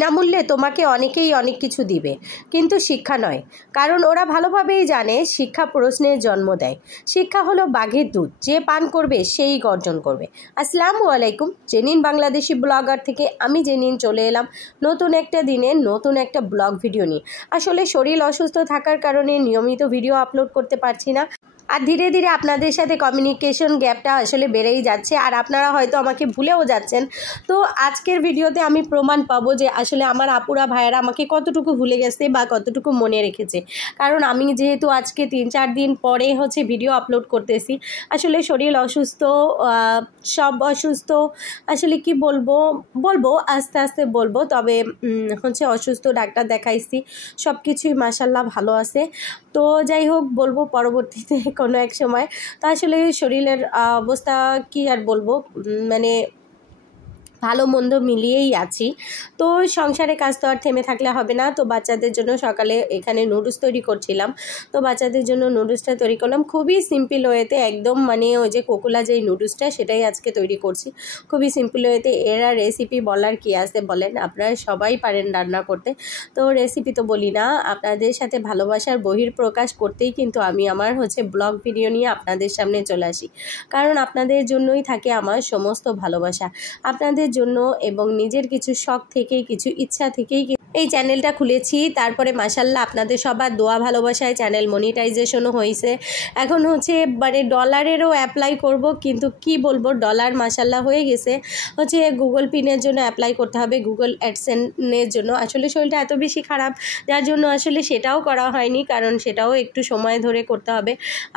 বিনামূল্যে তোমাকে অনেকেই অনেক কিছু দিবে, কিন্তু শিক্ষা নয়। কারণ ওরা ভালোভাবেই জানে শিক্ষা প্রশ্নের জন্ম দেয়। শিক্ষা হলো বাঘের দুধ, যে পান করবে সেই গর্জন করবে। আসসালামু আলাইকুম, জেনিন বাংলাদেশি ব্লগার থেকে আমি জেনিন চলে এলাম নতুন একটা দিনে নতুন একটা ব্লগ ভিডিও নিয়ে। আসলে শরীর অসুস্থ থাকার কারণে নিয়মিত ভিডিও আপলোড করতে পারছি না, আর ধীরে ধীরে আপনাদের সাথে কমিউনিকেশন গ্যাপটা আসলে বেড়েই যাচ্ছে, আর আপনারা হয়তো আমাকে ভুলেও যাচ্ছেন। তো আজকের ভিডিওতে আমি প্রমাণ পাবো যে আসলে আমার আপুরা ভাইয়েরা আমাকে কতটুকু ভুলে গেছে বা কতটুকু মনে রেখেছে। কারণ আমি যেহেতু আজকে 3-4 দিন পরে ভিডিও আপলোড করতেছি, আসলে শরীর অসুস্থ, সব অসুস্থ। আসলে কি বলবো আস্তে আস্তে বলবো। তবে অসুস্থ, ডাক্তার দেখাইছি, সব কিছুই মাশাল্লাহ ভালো আছে। তো যাই হোক, বলবো পরবর্তীতে কোনো এক সময়। তো আসলে শরীরের অবস্থা কি আর বলবো, মানে ভালো মন্দ মিলিয়েই আছি। তো সংসারে কাজ তো আর থেমে থাকলে হবে না। তো বাচ্চাদের জন্য সকালে এখানে নুডলস তৈরি করছিলাম। তো বাচ্চাদের জন্য নুডলসটা তৈরি করলাম খুবই সিম্পল ওয়েতে, একদম মানে ওই যে কোকোলা যেই নুডলসটা সেটাই আজকে তৈরি করছি খুবই সিম্পল ওয়েতে। এরা রেসিপি বলার কি আছে বলেন, আপনারা সবাই পারেন রান্না করতে। তো রেসিপি তো বলি না, আপনাদের সাথে ভালোবাসার বহিঃপ্রকাশ করতেই কিন্তু আমি আমার ব্লগ ভিডিও নিয়ে আপনাদের সামনে চলে আসি। কারণ আপনাদের জন্যই থাকে আমার সমস্ত ভালোবাসা, আপনাদের জন্য এবং নিজের কিছু শখ থেকেই, কিছু ইচ্ছা থেকেই এই চ্যানেলটা খুলেছি। তারপরে মাশাল্লাহ আপনাদের সবার দোয়া ভালোবাসায় চ্যানেল মনিটাইজেশনও হয়েছে। এখন মানে ডলারেরও অ্যাপ্লাই করব, কিন্তু কি বলবো, ডলার মাশাল্লাহ হয়ে গেছে। গুগল পিনের জন্য অ্যাপ্লাই করতে হবে, গুগল অ্যাডসেন্সের জন্য। আসলে শরীরটা এত বেশি খারাপ যার জন্য আসলে সেটাও করা হয়নি, কারণ সেটাও একটু সময় ধরে করতে হবে।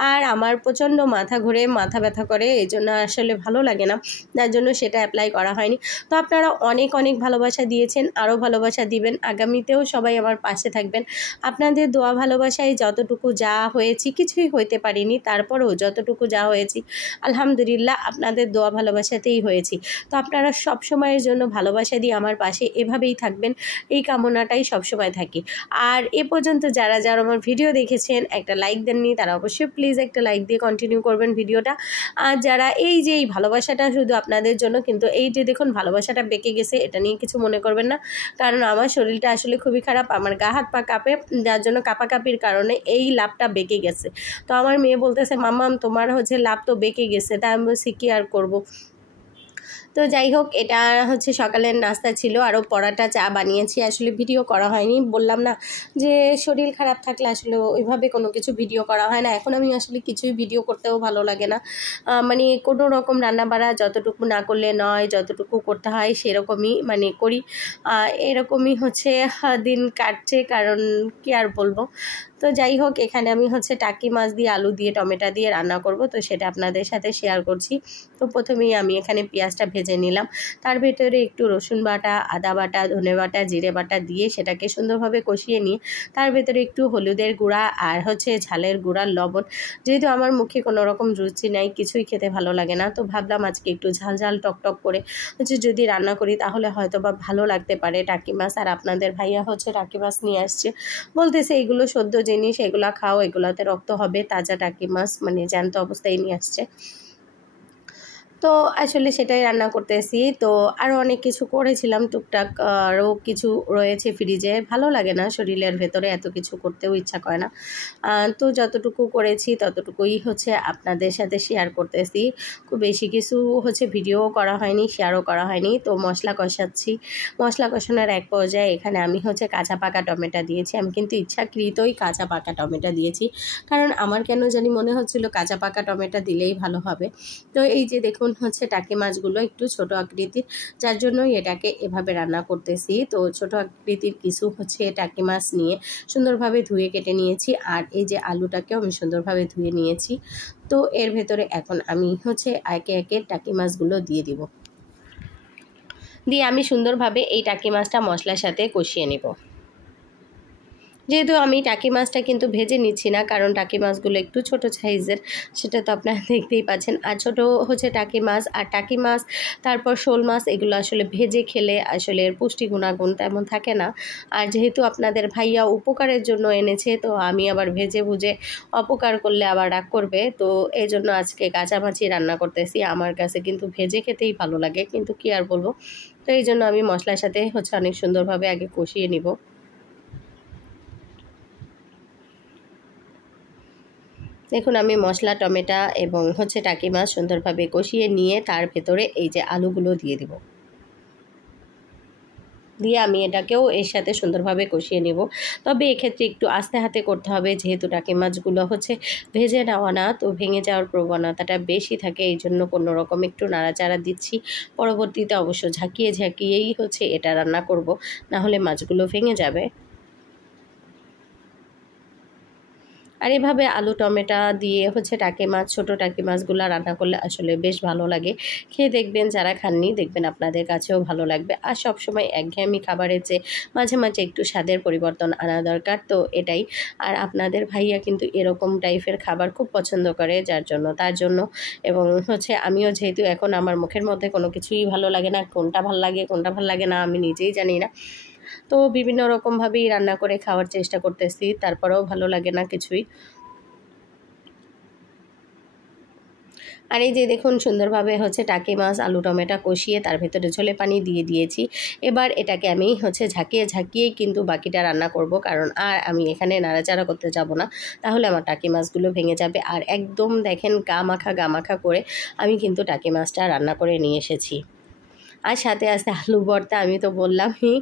আর আমার প্রচণ্ড মাথা ঘুরে, মাথা ব্যথা করে, এই জন্য আসলে ভালো লাগে না, যার জন্য সেটা অ্যাপ্লাই করা হয়নি। তো আপনারা অনেক অনেক ভালোবাসা দিয়েছেন, আরও ভালোবাসা দিবেন, আগামীতেও সবাই আমার পাশে থাকবেন। আপনাদের দোয়া ভালোবাসায় যতটুকু যা হয়েছি, কিছুই হইতে পারিনি, তারপরেও যতটুকু যা হয়েছি আলহামদুলিল্লাহ আপনাদের দোয়া ভালোবাসাতেই হয়েছি। তো আপনারা সব সময়ের জন্য ভালোবাসা দিয়ে আমার পাশে এভাবেই থাকবেন, এই কামনাটাই সবসময় থাকি। আর এ পর্যন্ত যারা যারা আমার ভিডিও দেখেছেন, একটা লাইক দেননি, তারা অবশ্যই প্লিজ একটা লাইক দিয়ে কন্টিনিউ করবেন ভিডিওটা। আর যারা এই ভালোবাসাটা শুধু আপনাদের জন্য, কিন্তু এই যে দেখুন ভালোবাসাটা বেঁকে গেছে, এটা নিয়ে কিছু মনে করবেন না, কারণ আমার শরীরটা আসলে খুবই খারাপ, আমার গা হাত পা কাঁপে, যার জন্য কাঁপাকাঁপির কারণে এই লাভটা বেঁকে গেছে। তো আমার মেয়ে বলতেছে, মাম্মাম তোমার লাভ তো বেঁকে গেছে, তাই আমি বলছি কি আর করবো। তো যাই হোক, এটা সকালের নাস্তা ছিল, আরও পরাটা চা বানিয়েছি। আসলে ভিডিও করা হয়নি, বললাম না যে শরীর খারাপ থাকলে আসলে ওইভাবে কোনো কিছু ভিডিও করা হয় না। এখন আমি আসলে কিছুই ভিডিও করতেও ভালো লাগে না, মানে কোনো রকম রান্নাবাড়া যতটুকু না করলে নয়, যতটুকু করতে হয় সেরকমই মানে করি। এরকমই দিন কাটছে, কারণ কি আর বলবো। তো যাই হোক, এখানে আমি টাকি মাছ দিয়ে, আলু দিয়ে, টমেটো দিয়ে রান্না করব, তো সেটা আপনাদের সাথে শেয়ার করছি। তো প্রথমেই আমি এখানে পেঁয়াজটা ভেজে নিলাম, তার ভেতরে একটু রসুন বাটা, আদা বাটা, ধনে বাটা, জিরে বাটা দিয়ে সেটাকে সুন্দরভাবে কষিয়ে নিয়ে তার ভেতরে একটু হলুদের গুঁড়া আর ঝালের গুঁড়া, লবণ। যেহেতু আমার মুখে কোনো রকম রুচি নাই, কিছুই খেতে ভালো লাগে না, তো ভাবলাম আজকে একটু ঝাল ঝাল টকটক করে যদি রান্না করি তাহলে হয়তো বা ভালো লাগতে পারে টাকি মাছ। আর আপনাদের ভাইয়া টাকি মাছ নিয়ে আসছে, বলতেছে এগুলো সদ্য জিনিস, এগুলা খাও, এগুলাতে রক্ত হবে, তাজা টাকি মাছ মানে জ্যান্ত অবস্থায় নিয়ে আসছে। তো আসলে সেটাই রান্না করতেছি। তো আরও অনেক কিছু করেছিলাম টুকটাক, আরও কিছু রয়েছে ফ্রিজে, ভালো লাগে না শরীরের ভেতরে এত কিছু করতেও ইচ্ছা করে না। তো যতটুকু করেছি ততটুকুই আপনাদের সাথে শেয়ার করতেছি। খুব বেশি কিছু ভিডিও করা হয়নি, শেয়ারও করা হয়নি। তো মশলা কষাচ্ছি, মশলা কষানোর এক পর্যায়ে এখানে আমি কাঁচা পাকা টমেটো দিয়েছি। আমি কিন্তু ইচ্ছাকৃতই কাঁচা পাকা টমেটো দিয়েছি, কারণ আমার কেন জানি মনে হচ্ছিল কাঁচা পাকা টমেটো দিলেই ভালো হবে। তো এই যে দেখুন টাকি মাছগুলো একটু ছোট আকৃতির, যার জন্যই এটাকে এভাবে রান্না করতেছি। তো ছোট আকৃতির কিছু টাকি মাছ নিয়ে সুন্দরভাবে ধুয়ে কেটে নিয়েছি, আর এই যে আলুটাকেও আমি সুন্দরভাবে ধুয়ে নিয়েছি। তো এর ভেতরে এখন আমি একে একে টাকি মাছগুলো দিয়ে দিব, দিয়ে আমি সুন্দরভাবে এই টাকি মাছটা মশলার সাথে কষিয়ে নেব। যেহেতু আমি টাকি মাছটা কিন্তু ভেজে নিচ্ছি না, কারণ টাকি মাছগুলো একটু ছোট সাইজের, সেটা তো আপনারা দেখতেই পাচ্ছেন। আর ছোট টাকি মাছ, আর টাকি মাছ, তারপর শোল মাছ, এগুলো আসলে ভেজে খেলে আসলে এর পুষ্টি গুণাগুণ তেমন থাকে না। আর যেহেতু আপনাদের ভাইয়া উপকারের জন্য এনেছে, তো আমি আবার ভেজে ভুজে অপকার করলে আবার রাগ করবে, তো এই জন্য আজকে কাঁচা মাছই রান্না করতেছি। আমার কাছে কিন্তু ভেজে খেতেই ভালো লাগে, কিন্তু কি আর বলবো, তো এই জন্য আমি মশলার সাথে হচ্ছে অনেক সুন্দরভাবে আগে কষিয়ে নিব। দেখুন আমি মশলা, টমেটো এবং হচ্ছে টাকি মাছ সুন্দরভাবে কষিয়ে নিয়ে তার ভেতরে এই যে আলুগুলো দিয়ে দিব। দিয়ে আমি এটাকেও এর সাথে সুন্দরভাবে কষিয়ে নেব। তবে এক্ষেত্রে একটু আস্তে হাতে করতে হবে, যেহেতু টাকি মাছগুলো হচ্ছে ভেজে নেওয়া না, তো ভেঙে যাওয়ার প্রবণতাটা বেশি থাকে। এই জন্য কোনো রকম একটু নাড়াচাড়া দিচ্ছি। পরবর্তীতে অবশ্য ঝাঁকিয়ে ঝাঁকিয়েই হচ্ছে এটা রান্না করব, না হলে মাছগুলো ভেঙে যাবে। আর এভাবে আলু টমেটো দিয়ে হচ্ছে টাকি মাছ, ছোটো টাকি মাছগুলো রান্না করলে আসলে বেশ ভালো লাগে। খেয়ে দেখবেন, যারা খাননি দেখবেন আপনাদের কাছেও ভালো লাগবে। আর সবসময় একঘেয়েমি খাবারের চেয়ে মাঝে মাঝে একটু স্বাদের পরিবর্তন আনা দরকার, তো এটাই। আর আপনাদের ভাইয়া কিন্তু এরকম টাইপের খাবার খুব পছন্দ করে, তার জন্য এবং হচ্ছে আমিও যেহেতু এখন আমার মুখের মধ্যে কোনো কিছুই ভালো লাগে না, কোনটা ভাল লাগে কোনটা ভাল লাগে না আমি নিজেই জানি না। তো বিভিন্ন রকমভাবেই রান্না করে খাওয়ার চেষ্টা করতেছি, তারপরেও ভালো লাগে না কিছুই। আর এই যে দেখুন সুন্দরভাবে হচ্ছে টাকি মাছ, আলু টমেটো কষিয়ে তার ভেতরে ঝোলে পানি দিয়ে দিয়েছি। এবার এটাকে আমি হচ্ছে ঝাঁকিয়ে ঝাঁকিয়েই কিন্তু বাকিটা রান্না করব, কারণ আর আমি এখানে নাড়াচাড়া করতে যাব না, তাহলে আমার টাকি মাছগুলো ভেঙে যাবে। আর একদম দেখেন গা মাখা করে আমি কিন্তু টাকি মাছটা রান্না করে নিয়ে এসেছি। আর সাথে আছে আলু ভর্তা, আমি তো বললামই।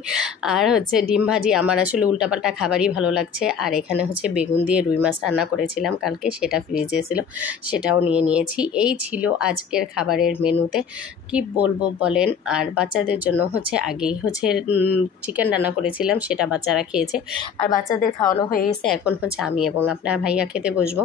আর হচ্ছে ডিম ভাজি। আমার আসলে উল্টাপাল্টা খাবারই ভালো লাগছে। আর এখানে হচ্ছে বেগুন দিয়ে রুই মাছ রান্না করেছিলাম কালকে, সেটা ফ্রিজে ছিল, সেটাও নিয়ে নিয়েছি। এই ছিল আজকের খাবারের মেনুতে, কি বলবো বলেন। আর বাচ্চাদের জন্য হচ্ছে আগেই হচ্ছে চিকেন রান্না করেছিলাম, সেটা বাচ্চারা খেয়েছে। আর বাচ্চাদের খাওয়ানো হয়ে গেছে, এখন হচ্ছে আমি এবং আপনার ভাইয়া খেতে বসবো।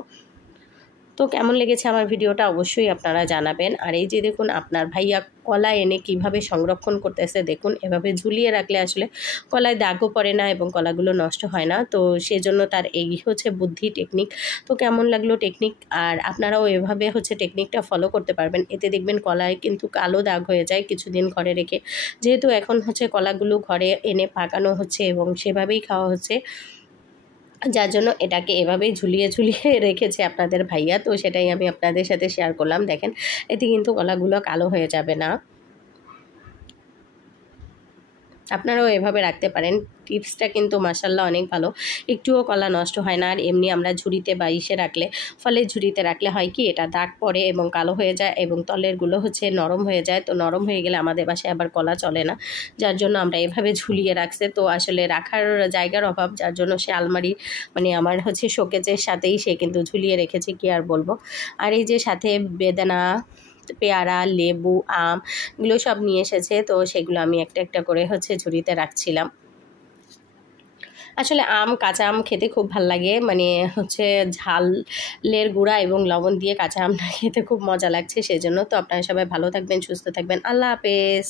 তো কেমন লেগেছে আমার ভিডিওটা অবশ্যই আপনারা জানাবেন। আর এই যে দেখুন আপনার ভাইয়া কলা এনে কিভাবে সংরক্ষণ করতেছে, দেখুন এভাবে ঝুলিয়ে রাখলে আসলে কলায় দাগও পড়ে না এবং কলাগুলো নষ্ট হয় না। তো সেজন্য তার এই হচ্ছে বুদ্ধি, টেকনিক। তো কেমন লাগলো টেকনিক, আর আপনারাও এভাবে হচ্ছে টেকনিকটা ফলো করতে পারবেন। এতে দেখবেন কলায় কিন্তু কালো দাগ হয়ে যায় কিছুদিন ঘরে রেখে। যেহেতু এখন হচ্ছে কলাগুলো ঘরে এনে পাকানো হচ্ছে এবং সেভাবেই খাওয়া হচ্ছে, যার জন্য এটাকে এভাবেই ঝুলিয়ে রেখেছে আপনাদের ভাইয়া। তো সেটাই আমি আপনাদের সাথে শেয়ার করলাম। দেখেন এতে কিন্তু কলাগুলো কালো হয়ে যাবে না, আপনারাও এভাবে রাখতে পারেন। টিপসটা কিন্তু মাশাআল্লাহ অনেক ভালো, একটুও কলা নষ্ট হয় না। আর এমনি আমরা ঝুড়িতে বা ইসে রাখলে, ফলের ঝুড়িতে রাখলে হয় কি, এটা দাগ পড়ে এবং কালো হয়ে যায় এবং তলেরগুলো হচ্ছে নরম হয়ে যায়। তো নরম হয়ে গেলে আমাদের বাসায় আবার কলা চলে না, যার জন্য আমরা এভাবে ঝুলিয়ে রাখছে। তো আসলে রাখার জায়গার অভাব, যার জন্য সে আলমারি মানে আমার হচ্ছে শোকেজের সাথেই সে কিন্তু ঝুলিয়ে রেখেছে, কি আর বলবো। আর এই যে সাথে বেদানা, পেয়ারা, লেবু, আম এগুলো সব নিয়ে এসেছে, তো সেগুলো আমি একটা একটা করে হচ্ছে ঝুড়িতে রাখছিলাম। আসলে কাঁচা আম খেতে খুব ভাল লাগে, মানে হচ্ছে ঝালের গুঁড়া এবং লবণ দিয়ে কাঁচা আমটা খেতে খুব মজা লাগছে, সেজন্য। তো আপনারা সবাই ভালো থাকবেন, সুস্থ থাকবেন, আল্লাহ হাফেজ।